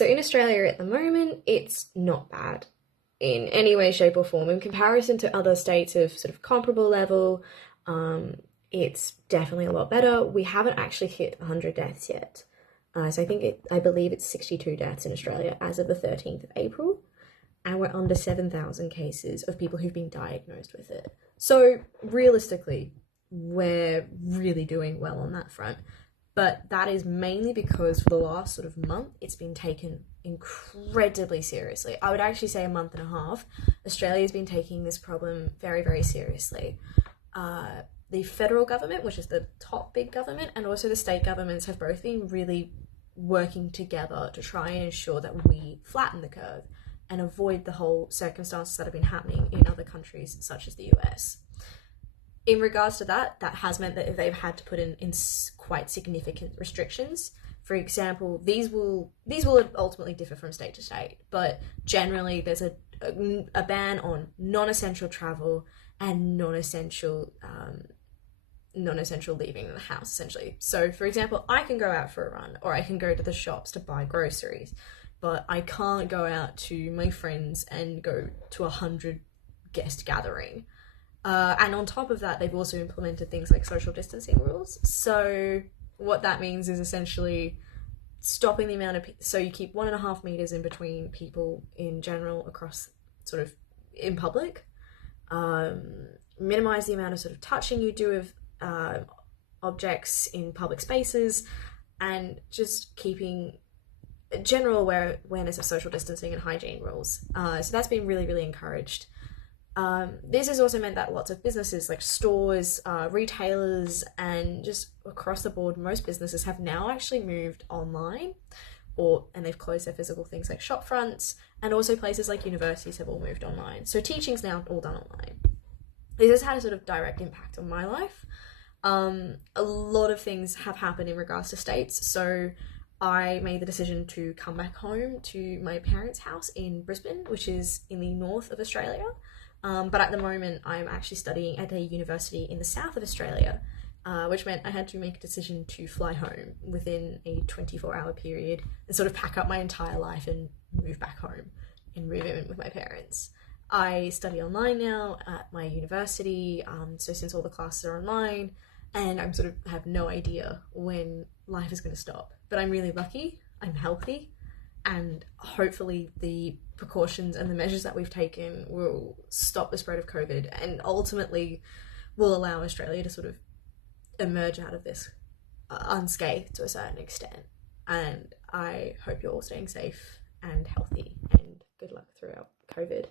So in Australia at the moment, it's not bad in any way, shape, or form. In comparison to other states of sort of comparable level, it's definitely a lot better. We haven't actually hit 100 deaths yet. So I believe it's 62 deaths in Australia as of the 13th of April, and we're under 7,000 cases of people who've been diagnosed with it. So realistically, we're really doing well on that front. But that is mainly because for the last sort of month, it's been taken incredibly seriously. I would actually say a month and a half. Australia's been taking this problem very, very seriously. The federal government, which is the top big government, and also the state governments have both been really working together to try and ensure that we flatten the curve and avoid the whole circumstances that have been happening in other countries such as the US. In regards to that has meant that they've had to put in quite significant restrictions. For example, these will ultimately differ from state to state, but generally there's a ban on non-essential travel and non-essential leaving the house, essentially. So, for example, I can go out for a run, or I can go to the shops to buy groceries, but I can't go out to my friends and go to 100 guest gathering. And on top of that, they've also implemented things like social distancing rules. So what that means is essentially stopping the amount of so you keep 1.5 meters in between people in general across sort of in public, minimize the amount of sort of touching you do of objects in public spaces, and just keeping general awareness of social distancing and hygiene rules. So that's been really, really encouraged. This has also meant that lots of businesses like stores, retailers, and just across the board, most businesses have now actually moved online, and they've closed their physical things like shop fronts, and also places like universities have all moved online. So teaching's now all done online. This has had a sort of direct impact on my life. A lot of things have happened in regards to states. So I made the decision to come back home to my parents' house in Brisbane, which is in the north of Australia. But at the moment, I'm actually studying at a university in the south of Australia, which meant I had to make a decision to fly home within a 24-hour period and sort of pack up my entire life and move back home and move in with my parents. I study online now at my university, so since all the classes are online, and I'm sort of have no idea when life is going to stop. But I'm really lucky, I'm healthy, and hopefully the precautions and the measures that we've taken will stop the spread of COVID and ultimately will allow Australia to sort of emerge out of this unscathed to a certain extent. And I hope you're all staying safe and healthy, and good luck throughout COVID.